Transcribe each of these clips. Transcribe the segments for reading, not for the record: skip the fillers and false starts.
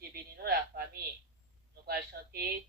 Dieu bénit nous, la famille. Nous allons chanter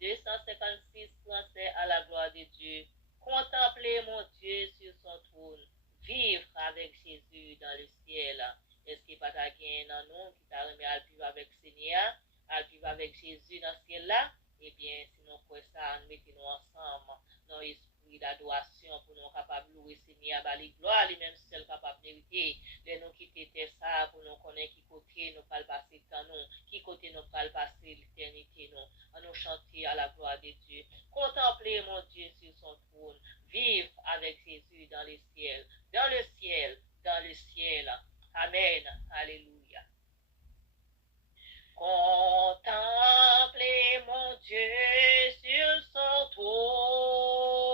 256 français à la gloire de Dieu. Contemplez mon Dieu sur son trône. Vivre avec Jésus dans le ciel. Est-ce qu'il n'y a pas de dans nous qui t'a remis à vivre avec le Seigneur, à vivre avec Jésus dans ce ciel-là? Eh bien, si nous croyons ça, nous mettons ensemble dans l'esprit d'adoration pour nous capables de louer Seigneur, bah, les gloires, les mêmes seul capables de mériter. Les nous quitter ça pour nous connaître qui côté nous pas passer dans nous, qui côté nous pas passer l'éternité nous. À nous chanter à la gloire de Dieu. Contemplez mon Dieu sur son trône. Vivre avec Jésus dans le ciel. Dans le ciel. Dans le ciel. Amen. Alléluia. Contemplez mon Dieu sur son trône.